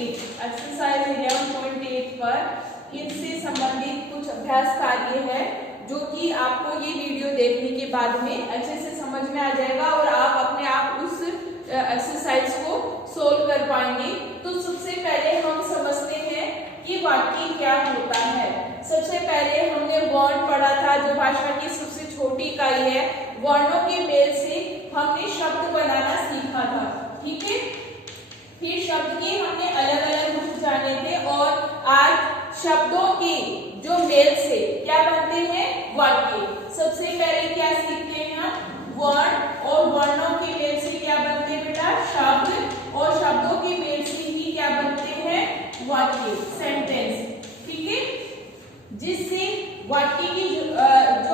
11.8 exercise 11.8 पर इनसे संबंधित कुछ अभ्यास कार्य है जो कि आपको ये वीडियो देखने के बाद में अच्छे से समझ में आ जाएगा और आप अपने आप उस एक्सरसाइज को सोल्व कर पाएंगे। तो सबसे पहले हम समझते हैं कि वाक्य क्या होता है। सबसे पहले हमने वर्ण पढ़ा था जो भाषा की सबसे छोटी इकाई है। वर्णों के मेल से हमने शब्द बनाना सीखा था, ठीक है। फिर शब्द के हमने अलग अलग रूप जाने थे और आज शब्दों के जो मेल से क्या बनते हैं, वाक्य। सबसे पहले क्या सीखते हैं हम, वर्ण, और वर्णों के मेल से क्या बनते हैं बेटा, शब्द, और शब्दों के मेल से ही क्या बनते हैं, वाक्य, सेंटेंस, ठीक है। जिससे वाक्य की जो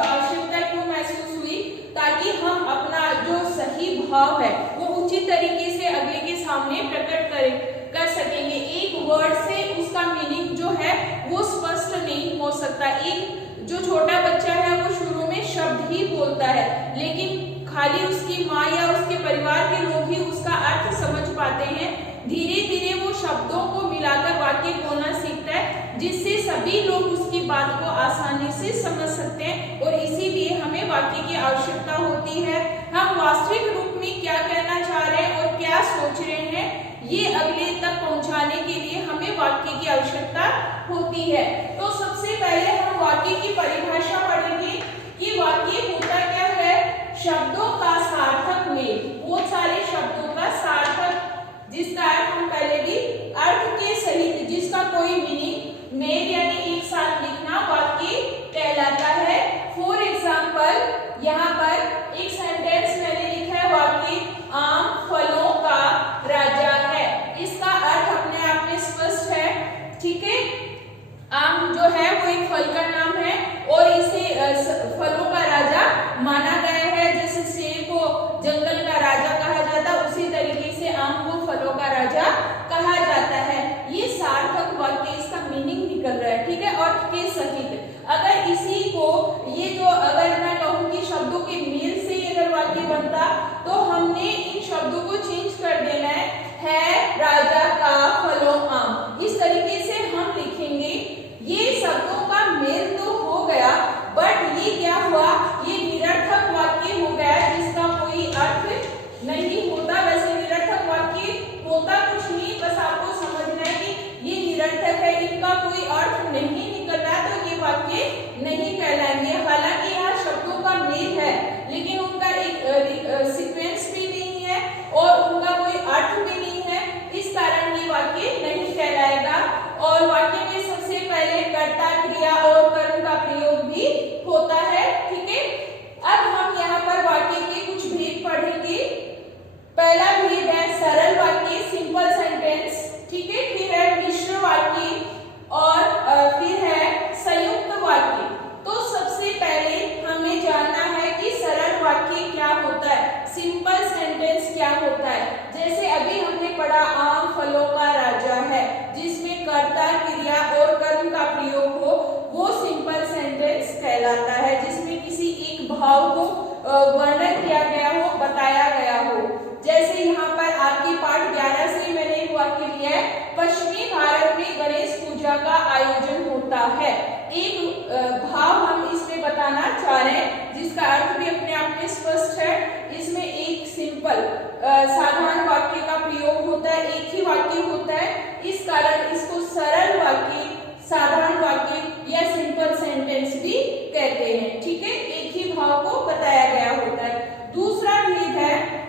आवश्यकता क्यों महसूस हुई, ताकि हम अपना जो सही भाव है वो उचित तरीके से अगले के सामने प्रकट कर सकेंगे। एक वर्ड से उसका मीनिंग जो है वो स्पष्ट नहीं हो सकता। एक जो छोटा बच्चा है वो शुरू में शब्द ही बोलता है, लेकिन खाली उसकी माँ या उसके परिवार के लोग ही उसका अर्थ समझ पाते हैं। धीरे धीरे वो शब्दों को मिलाकर वाक्य बोलना सीखता है, जिससे सभी लोग उसकी बात को आसानी से समझ सकते हैं। और इसीलिए हमें वाक्य की आवश्यकता होती है। हम वास्तविक रूप में क्या कहना चाह रहे हैं और क्या सोच रहे हैं, ये अगले तक पहुंचाने के लिए हमें वाक्य की आवश्यकता होती है। तो सबसे पहले हम वाक्य की परिभाषा पढ़ेंगे कि वाक्य होता क्या है, शब्दों का सार्थक मेल, बहुत सारे शब्दों का सार्थक, जिसका अर्थ हम पहले भी अर्थ के सहित, जिसका कोई मीनिंग मेल यानी एक साथ लिखना वाक्य कहलाता है। फॉर एग्जाम्पल यहाँ पर एक सेंटेंस मैंने लिखा है, वाक्य आम फलों का राजा है। इसका अर्थ अपने आप में स्पष्ट है, ठीक है। आम जो है वो एक फल का नाम है और इसे फलों का राजा माना गया है। जैसे सेब को जंगल का राजा कहा जाता है, उसी तरीके से आम को फलों का राजा कहा जाता है। ये सार्थक वाक्य, इसका मीनिंग निकल रहा है, ठीक है, अर्थ के सहित। अगर इसी को ये जो अगर मैं कहूँ कि शब्दों के मेल से अगर वाक्य बनता, तो हमने इन शब्दों को चेंज कर देना है राजा का फलों आम, इस तरीके से हम लिखेंगे। ये शब्दों का मेल तो हो गया, बट ये क्या हुआ, ये निरर्थक वाक्य हो गया जिसका कोई अर्थ नहीं होता। वैसे निरर्थक वाक्य होता कुछ नहीं, बस आपको समझना है कि ये निरर्थक है, इनका कोई अर्थ नहीं निकल रहा, तो ये वाक्य नहीं कहलाएंगे। हालांकि यहाँ शब्दों का मेल है, लेकिन उनका एक सीक्वेंस भी नहीं है और उनका कोई अर्थ भी नहीं है, इस कारण ये वाक्य नहीं कहलाएगा। और वाक्य में सबसे पहले कर्ता, क्रिया और कर्म का प्रयोग भी होता है, ठीक है। अब हम यहाँ पर वाक्य के कुछ भेद पढ़ेंगे। पहला भेद है सरल वाक्य, सिंपल सेंटेंस, ठीक है। फिर है मिश्र वाक्य और फिर है संयुक्त वाक्य। तो सबसे पहले हमें जानना है कि सरल वाक्य क्या होता है, सिंपल सेंटेंस क्या होता है। जैसे अभी हमने पढ़ा आम फलों का राजा है, जिसमें कर्ता, क्रिया और कर्म का प्रयोग हो, वो सिंपल सेंटेंस कहलाता है, जिसमें किसी एक भाव को वर्णन किया गया हो, बताया गया हो। जैसे यहाँ पर आपके पाठ 11 से मैंने एक वाक्य लिया है, पश्चिमी भारत में गणेश पूजा का आयोजन होता है। एक भाव हम इसमें बताना चाह रहे हैं, जिसका अर्थ भी अपने आप में स्पष्ट है। इसमें एक सिंपल साधारण वाक्य का प्रयोग होता है, एक ही वाक्य होता है, इस कारण इसको सरल वाक्य, साधारण वाक्य या सिंपल सेंटेंस भी कहते हैं, ठीक है। एक ही भाव को बताया गया होता है। दूसरा भेद है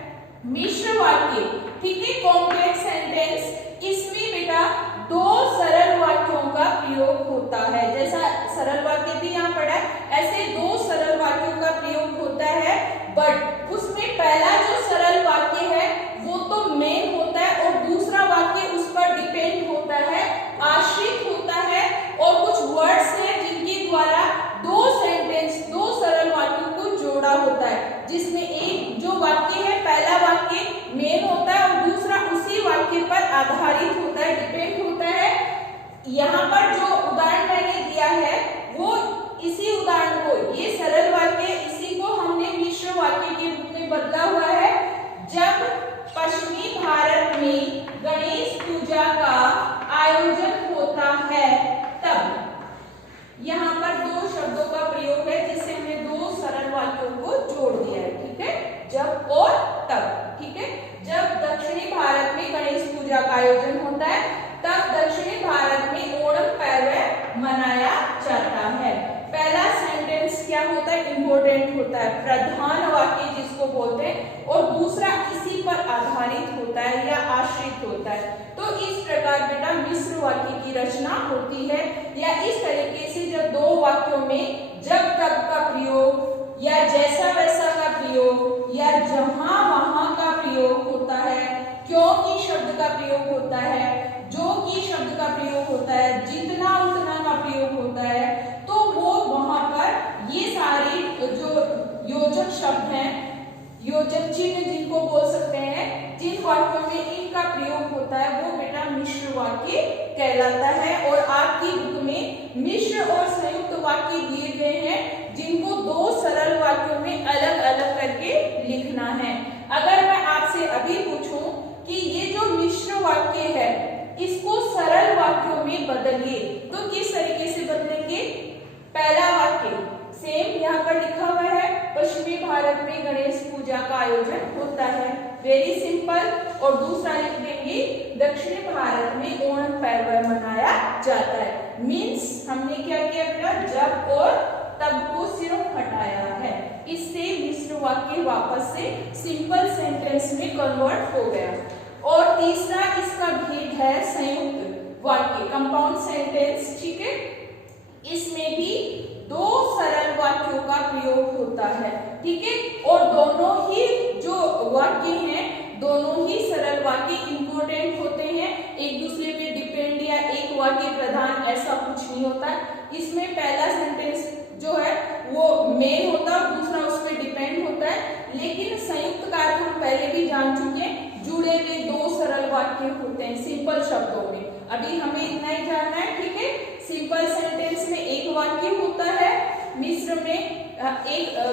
मिश्र वाक्य, ठीक है, कॉम्प्लेक्स सेंटेंस। इसमें बेटा दो सरल वाक्यों का प्रयोग होता है। जैसा सरल वाक्य भी यहाँ पढ़ा है, ऐसे दो सरल वाक्यों का प्रयोग होता है, बट उसमें पहला जो सरल वाक्य है वो तो मेन होता है और दूसरा वाक्य उस पर डिपेंड होता है, आश्रित होता है। और कुछ वर्ड्स हैं जिनके द्वारा दो सेंटेंस, दो सरल वाक्यों को जोड़ा होता है, जिसमें एक जो वाक्य है, पहला वाक्य मेन होता है और दूसरा उसी वाक्य पर आधारित होता है, डिपेंड होता है। यहाँ पर जो उदाहरण मैंने दिया है वो इसी उदाहरण को, ये सरल वाक्य, इसी को हमने मिश्र वाक्य के रूप में बदला हुआ है। जब पश्चिमी भारत में गणेश पूजा का है प्रधान वाक्य जिसको बोलते हैं, और दूसरा इसी पर आधारित होता है या आश्रित होता है। तो इस प्रकार बेटा मिश्र वाक्य की रचना होती है, या इस तरीके से जब दो वाक्यों में जब तक का प्रयोग या जैसा वैसा का प्रयोग या जहां वहां का प्रयोग होता है, क्योंकि शब्द का प्रयोग होता है, जो कि शब्द का प्रयोग होता है, जितना उतना का प्रयोग होता है, तो वो वहां पर ये सारे जो योजक शब्द हैं, योजक चिन्ह जिनको बोल सकते हैं, जिन वाक्यों में इनका प्रयोग होता है वो बेटा मिश्र वाक्य कहलाता है। और आपकी बुक में मिश्र और संयुक्त वाक्य दिए गए हैं, जिनको दो सरल वाक्यों में अलग अलग करके लिखना है। अगर मैं आपसे अभी पूछूं कि ये जो मिश्र वाक्य है इसको सरल वाक्यों में बदलिए, तो किस तरीके से बदलेंगे? पहला वाक्य सेम यहाँ पर लिखा हुआ है, पश्चिमी भारत में गणेश पूजा का आयोजन होता है, वेरी सिंपल। और दूसरा लिख देंगे दक्षिण भारत में ओणम पर्व मनाया जाता है। मीन्स हमने क्या किया बेटा, जब और तब को सिर्फ हटाया है, इससे मिश्र वाक्य वापस से सिंपल सेंटेंस में कन्वर्ट हो गया। और तीसरा इसका भेद है संयुक्त वाक्य, कंपाउंड सेंटेंस, ठीक है। इसमें भी दो सरल वाक्यों का प्रयोग होता है, ठीक है। और दोनों ही जो वाक्य हैं, दोनों ही सरल वाक्य इंपॉर्टेंट होते हैं, एक दूसरे पे डिपेंड या एक वाक्य प्रधान ऐसा कुछ नहीं होता। इसमें पहला सेंटेंस जो है वो मेन होता है, दूसरा उस पर डिपेंड होता है। लेकिन संयुक्त का अर्थ हम पहले भी जान चुके हैं, जुड़े हुए दो सरल वाक्य होते हैं सिंपल शब्दों में। अभी हमें इतना ही जानना है, ठीक है। सिंपल सेंटेंस में एक वाक्य होता है, मिश्र में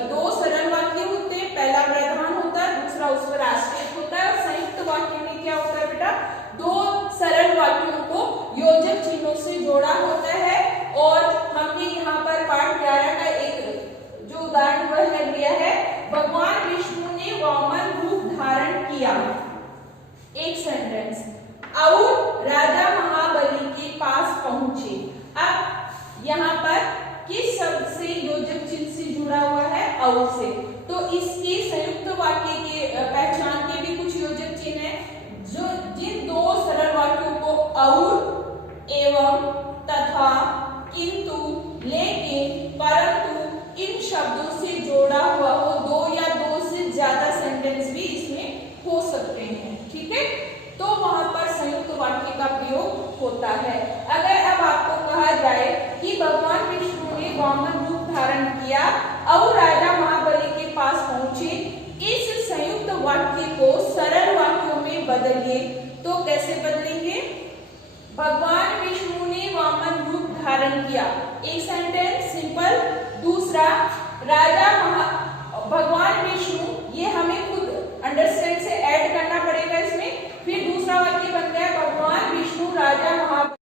दो सरल वाक्य होते हैं, पहला प्रधान होता है, दूसरा उस पर आश्रित होता है। और संयुक्त वाक्य में क्या होता है बेटा, दो सरल वाक्यों को योजक चिन्हों से जोड़ा होता है। और हमने यहाँ पर पाठ 11 का एक जो उदाहरण वह लिया है, भगवान विष्णु ने वामन रूप धारण किया, एक सेंटेंस, और राजा महाबली के पास पहुंचे। अब यहाँ पर किस शब्द से योजक चिन्ह से जुड़ा हुआ है? और से। तो इसके संयुक्त वाक्य के पहचान के भी कुछ योजक चिन्ह है, जो जिन दो सरल वाक्यों को और, एवं, तथा, किंतु, लेकिन, परंतु इन शब्दों से जोड़ा हुआ हो, दो या दो से ज्यादा सेंटेंस भी इसमें हो सकते हैं, ठीक है। तो वहां पर संयुक्त वाक्य का प्रयोग होता है। अगर अब आपको कहा जाए कि भगवान विष्णु ने वामन रूप धारण किया और राजा महाबली के पास पहुंचे, इस संयुक्त वाक्य को सरल वाक्यों में बदलिए, तो कैसे बदलेंगे? भगवान विष्णु ने वामन रूप धारण किया, एक सेंटेंस